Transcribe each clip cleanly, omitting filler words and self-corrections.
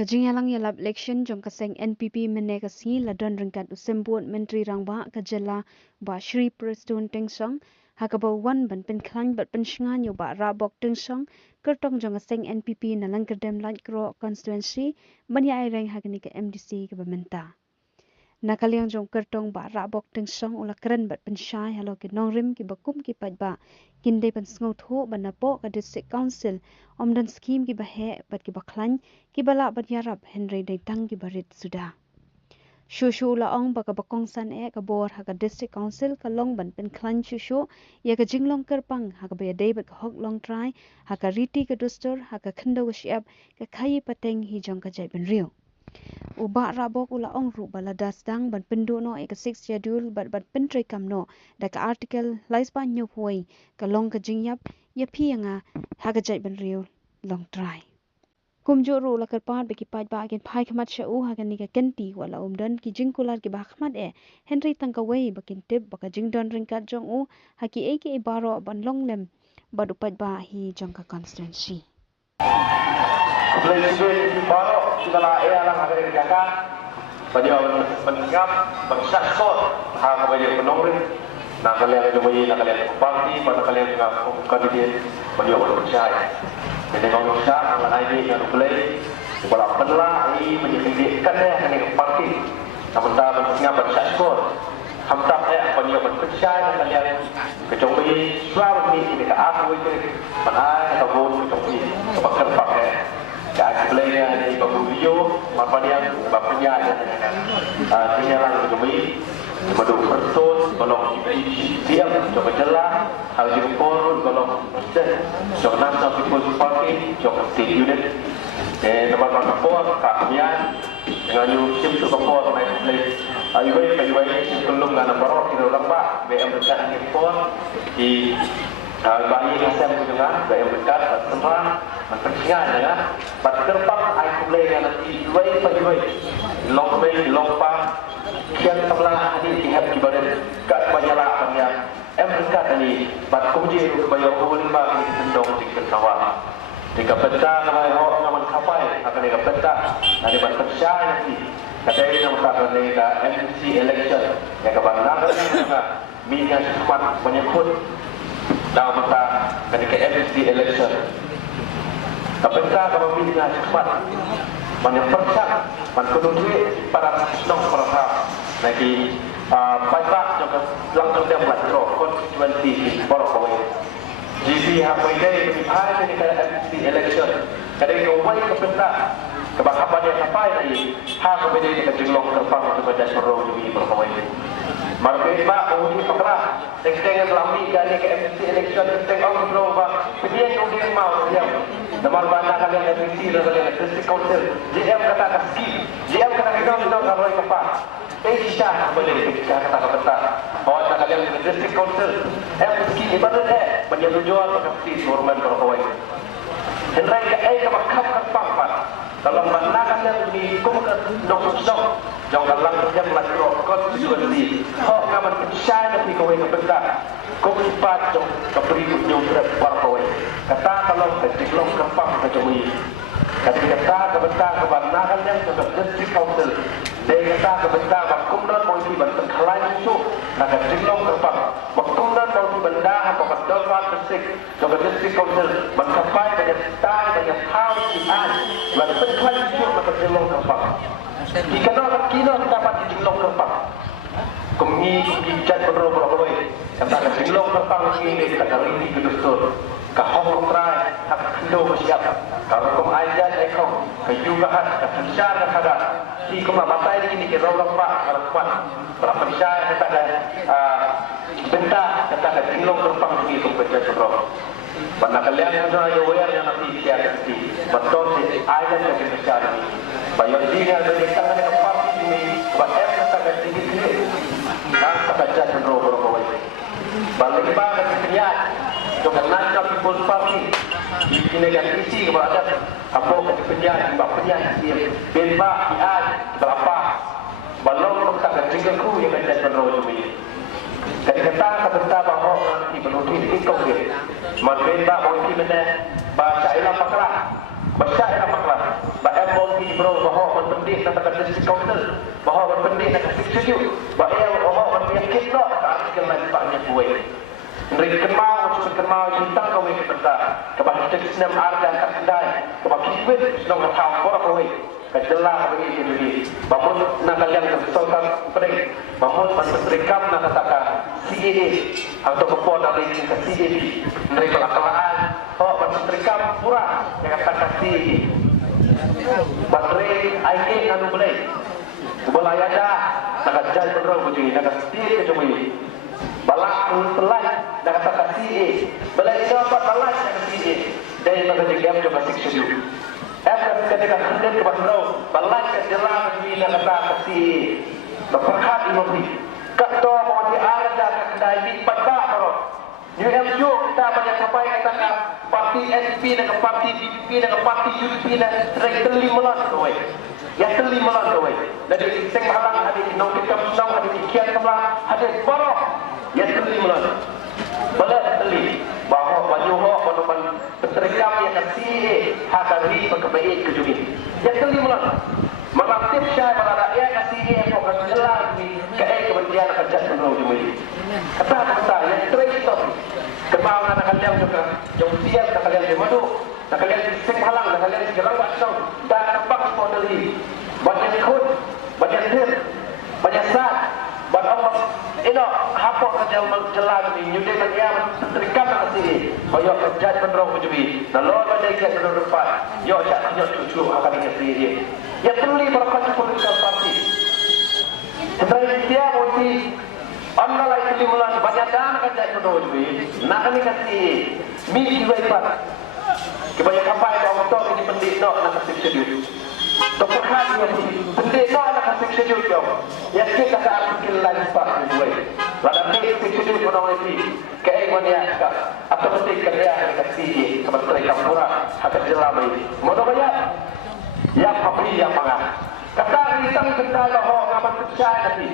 Kajinyalang yalap election jong kaseng NPP mene kasi ladon ringkat usembut menteri rangba kajela ba Shri Preston Tengsong hakabaw wan ban penklang bat pensngan yo ba rabok Tengsong kertong jong kaseng NPP nalang kedem light kro constituency banya aireng hagani ke MDC ke bementa. Nakaliang jong kertong ba rabok Tengsong ula keren bat pensyai halo ke nongrim ki bakum ki pajba kinde pan sngoto banapo ka district council omdan skim ki bahe bat ki baklan ki bala bat yarab Henry Daitang ki barit sudah. Shushu laong baka bakong san ka bor ha ka district council ka long ban pen klan shushu ya ka jinglong kerpang ha ka bayadai bat ka hok long try ha ka riti ka dustur ha ka khendo ka shiap ka khayi pateng hi jong ka jai ben riu. Uba rabok ula ong ru baladas dang ban pendu no eka 6 schedule bat pentri kam no da ka article laispa nyu hoi ka long ka jingyap ya pi nga haga jai ban riu long try kumjo ru la karpat beki paj ba gen phai khmat shau haga ni ka kenti wala umdan ki jingkular ki ba khmat Henry tangkawai bakin tip baka jingdon ringkat jong u haki eke baro ban long lem badu paj ba hi jong ka constituency. Presiden baru segala ialah akan dikerjakan bagi peningkap bersaksot hak bagi penongring nak kalian itu nak kalian parti pada kalian juga kandidat bagi orang percaya jadi kalau sah anak ini yang boleh kepala penelah ini menjadikan akan parti namun tak pentingkap bersaksot hamta bagi orang percaya kalian kecuali selalu ini ke aku itu mana ataupun kecuali kebakar pakai Kaya ni babu video, apa dia bapaknya sinyalan kami, madu pertun, kalau diam, coba jelas, hal jempol, kalau coba nafsu people party, coba state unit, tempat kapor, kamian, dengan yusim tu kapor, naik play, ayuai, sebelum dengan barok kita orang pak, BM dekat kapor di bagi nasib dengan gaya berkat semua mempersiapkan ya pada terpak aku boleh yang nanti dua lompa kian sebelah hadir di happy badan kat banyalah yang berkat ini pada kunci bayar ulin bagi sendong di ketawa jika peta nama orang yang mencapai akan jika peta nanti pada percaya nanti kata ini yang akan ada MDC election yang kebenaran juga minyak sempat menyebut dalam masa ketika MDC election kepentingan kalau pilihnya cepat menyempatkan menkuduki para senong perasa lagi baik juga langsung dia belajar konstituensi Borokowai jadi apa ini hari ketika MDC election ketika kawai kepentingan kebakapan yang sampai lagi hak kepentingan ketika jenglong terpang untuk baca suruh di Borokowai Market ba uji pakra teng-teng lami kali ke MDC election teng on global pedian udah mau dia nomor mana kalian MDC dan kalian district council JM kata kaski JM kata kita kalau apa Aisyah boleh kita kata kata oh kalian district council MDC ibarat menjadi jual kaski forman Borokowai Henry ke makam kapang kalau mana kalian di kumka dok jangan langsung melakukan konstitusi. Hak ngaman percaya nanti kau yang bentar. Kau cepat jom keberikut jom berkawai. Kata kalau diklong kempang kecui. Kata kebentar kebenaran yang sudah district council. Dia kata kebentar bakumdan polisi banten kelain itu. Nak diklong kempang. Bakumdan polisi benda apa kedolfat bersih. Jom district council mencapai banyak tay banyak hal sian. Banten kelain itu nak diklong kempang. Jika kita dapat dijinglong kerpang kami kijat berobor-obor kata dijinglong kerpang ini kata ini kedustur kahong trai hak kendo siap kalau kau ajar ekor kejugahan kebencian kepada si kau matai ini kita lompat harapan berapa percaya kata bentar kata dijinglong kerpang ini kau kerja serok pada kalian sudah aware yang nanti siap si betul si ajar kebencian ini bayar dia dari tangan kepala ini buat kata tinggi dan kata berobor-obor balik pada kenyat jangan nangkap people party ini kan isi kepada apa kenyat bapaknya dia bemba ian berapa balong kata tinggiku yang ada berobor ini ketika kata bahwa nanti penulis ikut dia membemba orang mana bahasa ilah paklah bahasa ilah paklah bahasa bro bahwa penting nak kata di counter bahwa penting nak setuju bahwa meyakinkan artikel lain paknya buai Nri kenal tentang kau ini kita kepada sistem arda terkendali kepada kiwet sedang tahu korang kau ini kejelas bagi ini bangun nak kalian kesultan pening bangun menterikam nak katakan CAA atau kepon dari CAA Nri pelakalaan oh menterikam pura yang katakan CAA Bateri air anu boleh boleh ada nak jalan penerang begini nak setir kecumi balak pelan nak kata CA boleh dapat balak nak CA dari mana dia coba siksa dulu efek ketika hendak ke penerang balak ke jalan begini nak kata CA berperhat ini kata mau diarah kedai di pada baru UMU kita banyak sampai katakan parti NP dengan parti DPP dengan parti UDP dan teri melan doai. Ya teri melan doai. Jadi sing halang hadis nong kita menang hadis kian kemla hadis barok. Ya teri melan. Boleh teri bahwa baju ho penupan serikam yang CA hakari berkebaik kejubi. Ya teri melan. Mengatip syai pada rakyat CA fokus jelas di kebencian kerja penuh jumlah. Kata yang teri stop. Kebau nak kalian juga, jauh siap nak kalian di madu, nak kalian di senghalang, nak kalian di gerang basau, dan nampak modeli, banyak ikut, banyak dir, banyak saat, banyak orang, ini apa kerja jelas ni, nyudah kerja terikat nak sini, koyok kerja penerong berjubi, dan lawan banyak kerja penerong depan, yo cak cucu akan ingat sini, ya tuli berkat politik parti, tentang dia mesti anda lagi limulan banyak dana kerja penuh juga. Nak ni kasih misi waipat. Kebanyakan apa itu orang ini pendik nak kasih sedih. Doktor Khan yang pendik nak kasih sedih jauh. Yang kita tak artikel lagi pak juga. Lalu pendik sedih orang ini kayak mana ya? Atau pendik kerja kasih kementerian kampura akan jelas ini. Mana banyak? Yang pabrik yang pangan. Kata risang kita bahwa ngaman percaya nanti.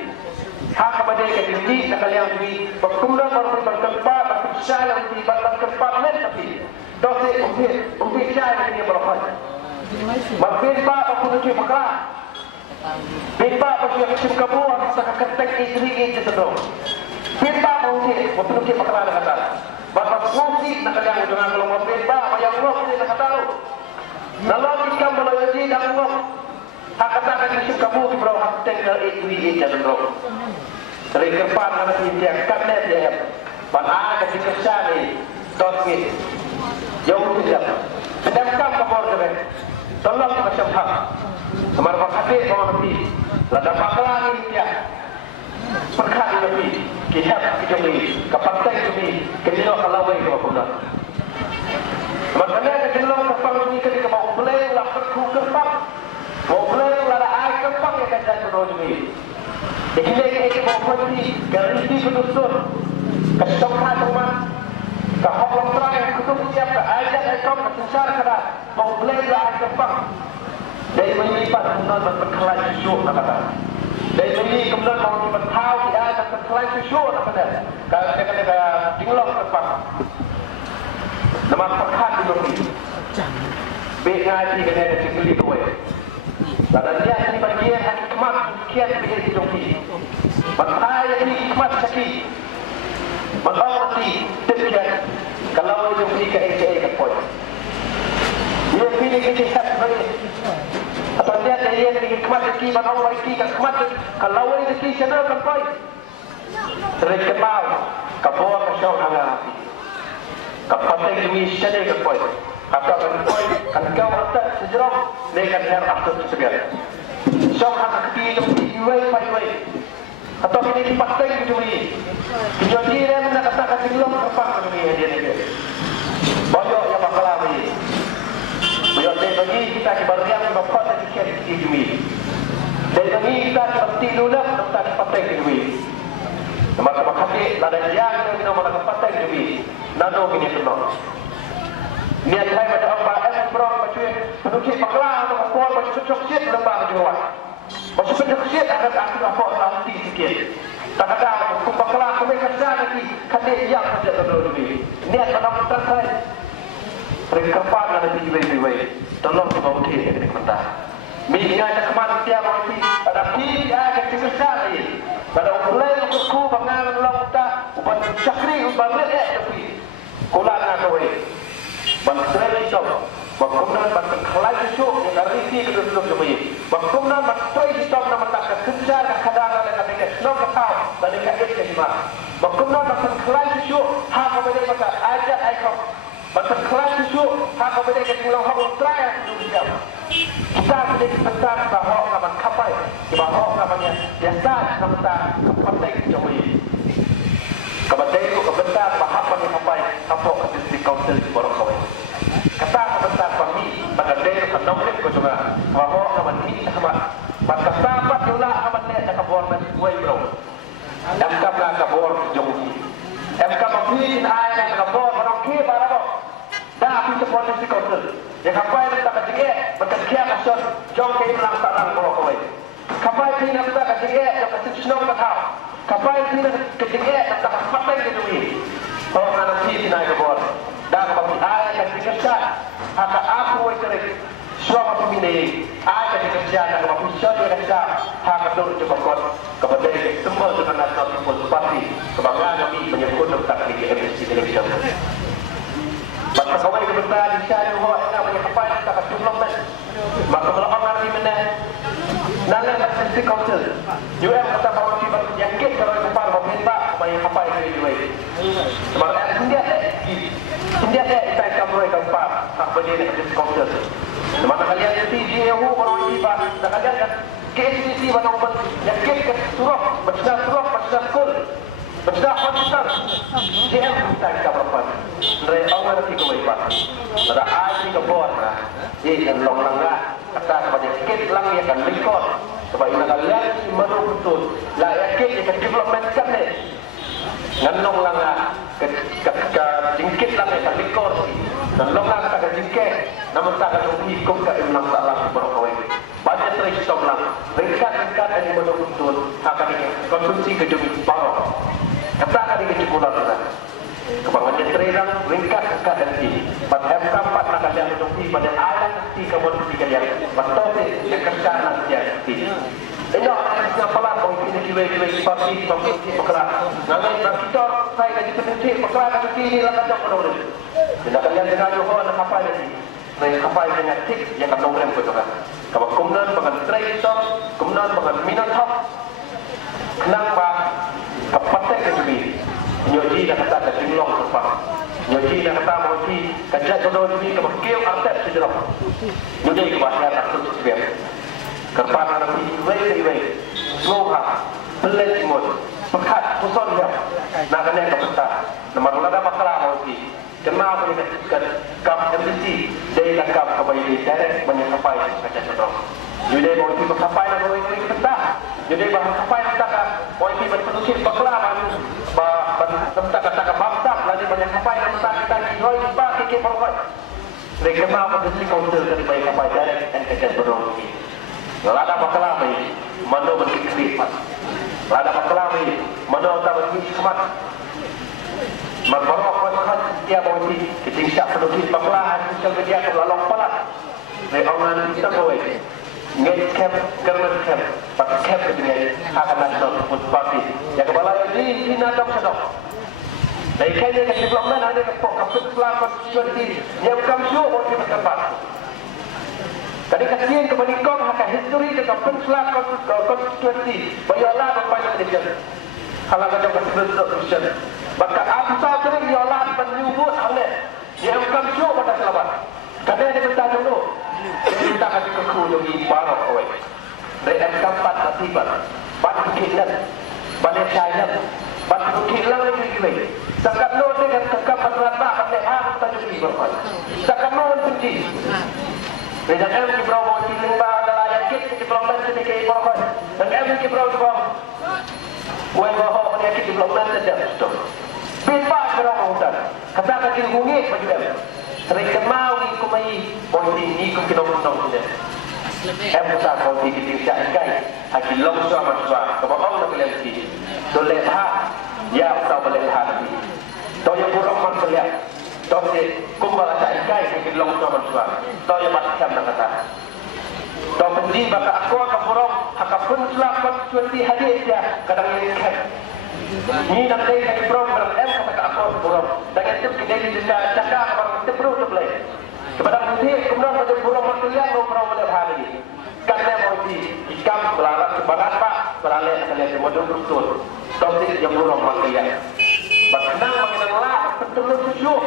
Hak kepada kini nak kalian di berkumpulan bertempat berpisah yang di bertempat lain tapi dosa untuk saya ini berapa berbeza aku tu cuma beza aku yang cuma kamu harus ketek istri itu terus beza aku tu cuma kerana kata bapak fungsi nak kalian dengan kalau mau beza yang Allah tidak kata lalu kita melayani dan Allah hak kata kisah kamu di bawah hak tinggal istri itu terus dari kerpan mana dia kanet dia pada kasih kerja ni dosis jauh tidak sedangkan kabur dengan tolong macam hak semar pakati sama nanti lada paklan ini dia perkat ini kihab kejumi kapantai kejumi kejilo kalawai kebakunan makanya kejilo kerpan ini ketika mau beli lah kerpan mau beli lah air kerpan yang kerja kejumi Ikhlaq itu berfungsi garansi betul kesokan teman kehormatan terakhir kutup siap ajak ekor kesesar kada mau belajar kepang dari menyimpan kemudian berkelan syukur kata dari ini kemudian mau dibertahu di atas berkelan syukur kata kalau dia kata dinglok kepang nama perkat dulu baik ngaji kena ada cekli kowe dan dia ini bagian hikmat kian begini hidung ini bahaya ini hikmat sakit mengerti dekat kalau hidung ini ke ke poin dia pilih kita sebagai atau dia ini hikmat sakit mana orang ini hikmat kalau ini sakit channel ke poin terkenal kabur ke show hangat kapan ini channel ke poin atau poin kan kau rasa sejarah dengan her aktor segala show hangat itu iway iway atau ini dipakai begini jadi dia nak katakan belum apa begini dia ni banyak yang bakalan ini banyak bagi kita kebahagiaan bapak dan kian begini dan bagi kita seperti lulap tentang dipakai begini teman-teman hati ada yang nama dipakai begini nado begini semua niat saya macam apa berapa macam penukis bakalan atau apa macam cocok lembah jual macam penukis akan aku apa nanti sikit tak ada pembakalan kami kerja lagi kadek yang saja terlalu lebih niat menampak saya perikirpan ada di baik-baik tolong dibawa ke ini mentah Minyak nak kematian mati. Pada pi ada kesesakan ini. Pada ulai kuku bangang long ta uban syakri uban tapi. Kulat nak kau ini. Bangsa itu. Bagaimana bangsa kelai itu yang arti kedua semua. Bagaimana bangsa itu nama tak kerja kadang-kadang mereka senang kau dan mereka istimewa. Bagaimana bangsa kelai itu hak mereka ajak ikut. Bangsa kelai itu hak mereka pulang hak ultraya itu. Kita sedang besar bahawa kapan kapai, bahawa kapannya biasa kapan kapai jauhi. Kapan itu kebentar bahawa kapan kapai, apa ketika kaunsel borong kawin. Kata kebentar kami, maka dia kenongkit ko juga bahawa kapan ini sama. Maka sahabat juga kapan dia nak kabor mesway bro. MK nak kabor jauhi. MK mungkin ayat nak kabor orang kiri barang. Dah aku seponisi kaunsel. Yang kapai nak ketiga, berkerja kasut jom ke dalam sarang borong kawin. Kapai ini nak ketiga, jom kasut senang bertau. Kapai ini ketiga, nak pakai ke duit. Kalau nak sih naik kabor. Dan bagi ayah yang dikerja, haka aku cerik suama pemilih ayah yang dikerja dan bagi suami yang kerja haka dulu coba kot kepada semua dengan nasional people party kebanggaan kami menyebut tentang di MSC television. Maka kawai kebetulan di sana bahawa enak banyak kepada tak development. Maka melakukan nanti mana nala MSC council. Juga kata bahawa kita yakin kalau depan pemerintah banyak kepada ini juga. Sebab India kita akan mulai keempat tak berdiri di council. Semasa kalian jadi DAO orang ini pak, dan kalian KCC orang yang kita suruh bersudah skul, bersudah hospital, JM kita akan berapa? Dari awal nanti kau pak, ada air ke bawah lah, jadi yang long langgar, kata sebagai kita lang yang akan record, sebab ini kalian menurut betul, lah yakin yang development kan ni. Nganong lang ke jingkit lang sa likor nganong lang sa jingkit naman sa hukum ka imlang sa lang berkawin budget rate stop lang ringkat ay menutun akan konsumsi kejumi baro kata ka di kecukulan na kebangan jetri lang ringkat ka nanti pat M4 na kalian menunggu pada alam si kamu kalian betul yang kerja nanti ini akan pelan kau ini kiwai pasti pekerjaan. Nanti kita saya lagi peneliti pekerjaan ini lah kacau penuh. Tidak kalian dengar juga nak apa ini? Mereka apa yang tik yang kacau orang betul kan? Kalau kemudian dengan trade stop, kemudian dengan minat hak, kenapa kepatek kejumi? Nyoji dah kata kejimlong sepah. Nyoji dah kata mesti kerja jodoh ini kebakil artep sejarah. Nyoji kebahasa tak sesuai. Kerpan nanti wei sloha belet imut pekat puson dia nak kena kebetar nama ada masalah mesti kenapa ni kap MDC dia kap apa ini direct banyak sampai kerja sedang jadi mau kita sampai nak orang ini kebetar jadi bahan sampai kita mau kita berfungsi berkelan tentang kata bangsa lagi banyak sampai tentang kita hoi ba kiki perwat mereka mau MDC council dari banyak sampai direct and kerja sedang lada pakalami mano berkikri lada pakalami mano tak berkikmat magbarok kan dia bawti ketingsak penduduk paklah sosial media kelalong palat dari orang kita kowe ngej camp kermen camp pak camp dengan akan nasional food party yang kepala di nadam sedok dari kaya ke development ada ke kapit selama constituency yang kamsu orang kita tempat. Kali kasihan kebalikon hak history dengan penselak konstitusi bayolah berpanjang region. Kalau kita berbentuk region, maka apa sering bayolah menyebut oleh yang kamsu pada selamat. Kadang dia minta dulu, dia minta kasih keku demi barok awak. Dari M4 nasibat, batu kilat, balik sayap, batu kilat lagi. Sangat lo dengan kekap berlambak pada hari tajuk ini berapa. Sangat lo benci. Dan em ki bro mo ti limba adalah yang kit ki problem ti ke porokon. Dan em ki bro bro. Kuai baho ni ki problem ti dah stop. Bipa bro hutan. Kata ka ki hungi baju em. Sering kemau ni ku mai poin ni ku kino dong dia. Em sa ko ti ki sia kai. Haki long so ma swa. Ko ba ong na kalian ti. To le ha ya ta boleh ha ni. To yang buruk man kalian. Tahu je, kumbang ada ikai yang long sama suara. Tahu yang macam nak kata. Dau penji baka aku akan burung haka pun selamat cuti hadir dia kadang ini kan. Ni nak day dari program kata aku burung. Dan itu kita di Jakarta orang itu perlu tu boleh. Kepada putih kemudian pada burung maksudnya mau burung boleh hari. Karena mau di ikam belarat sebarat pak beralih kalian semua betul. Topik yang burung maksudnya. Berkenang mengenal lah betul tujuh.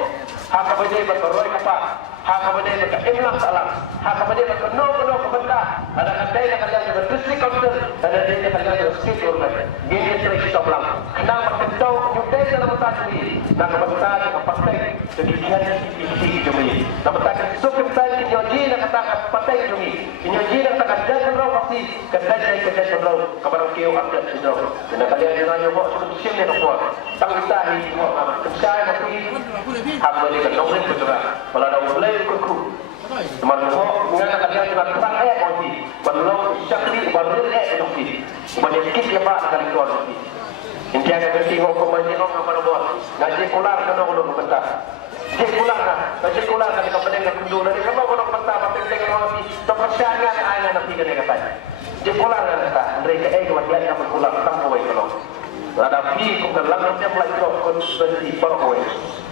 Hak bajai berkoroi kapak. Hak bajai berimlah salam. Hak bajai berkenal kebentar. Ada kandai yang kalian berdisri konten. Ada dia yang kalian berdisri urut. Gini serai kita pulang. Kenang berkentau nyudai dalam tadi ini. Nak kebentar yang kepakai. Jadi kian isi jumi. Nak bertakan sukum saya kinyoji nak katakan patai jumi. Kinyoji nak katakan jangan rau pasti. Kedai berlau. Kepada keu angkat sejauh. Dan kalian yang nanya bawa sukum siang ni kapur. Tang kita ini semua. Kencai mati. Hak bajai berkenal betul. Kalau ada mulai berku. Teman-teman, mengenai kalian juga terang mesti. Belum syakri baru mesti. Banyak sikit ya Pak kali keluar mesti. Intinya mesti hukum masjid orang apa buat. Ngaji kular kena ulun bentar. Ngaji kular kan kita pedeng ke dulu dari kamu ulun bentar pakai dengan mesti. Terpercaya ayat nanti kena kata. Ngaji kular kan kata. Mereka kemudian yang berkular tangguh kalau. Ada pi kung kalang dia mulai drop konsumsi perkoi.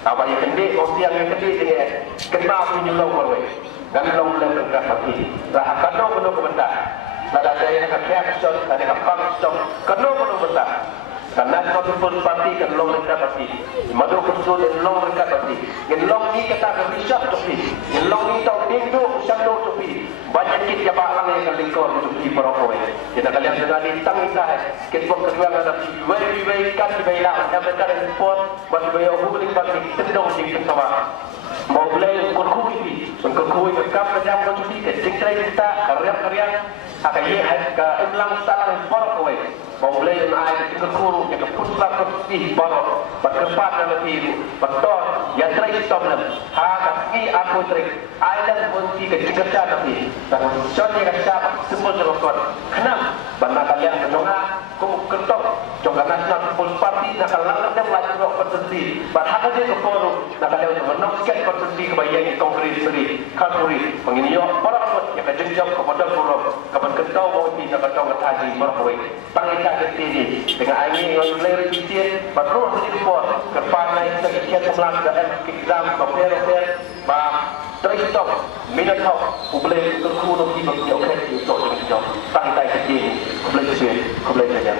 Apa yang kendi, yang kendi ini kena punya long perkoi. Dan long mulai bergerak lagi. Dah kado kado kebentar. Ada yang kakek stop, ada yang pang stop. Kado kado bentar. Karena satu pun parti kan long bergerak lagi. Madu kusul dan long bergerak lagi. Yang long ni kita kerisap topi. Yang long ni tahu minggu satu topi. Banyak kit yang barang yang kelingkor untuk di perokok. Kita kalian dengar di tang kita. Kita buat kedua ada way kan di bayar. Yang mereka ada support buat bayar hubungan bagi tendong di sama. Mau boleh kurkui kap kerja bercuti ke cingkrai kita karya akan ia ke imlang salah perokok. Mau boleh naik ke kuru ke pusat bercuti perokok. Berkepat dan lebih betul. Yang terakhir stopnya. Kasih aku trik. Island bunti ke cingkrai tapi. Dan contohnya kerja semua serokot. Kenapa? Bana kalian mendengar ketok juga nasional full party nak lang dem lagi rok persenti berhak aja ke forum nak ada menang sekian persenti kebayang kongres seri kalkuri menginyo para apa yang kejengjang kepada forum kapan ketau mau di nak ketau haji merkoi pangikat ini dengan angin yang mulai repetir baru menjadi for kerpanai sekian sebelah dan exam paper Teristop, minat hok, boleh terkuno di bagi okey untuk dengan jawab. Tang tai kecil, boleh saja.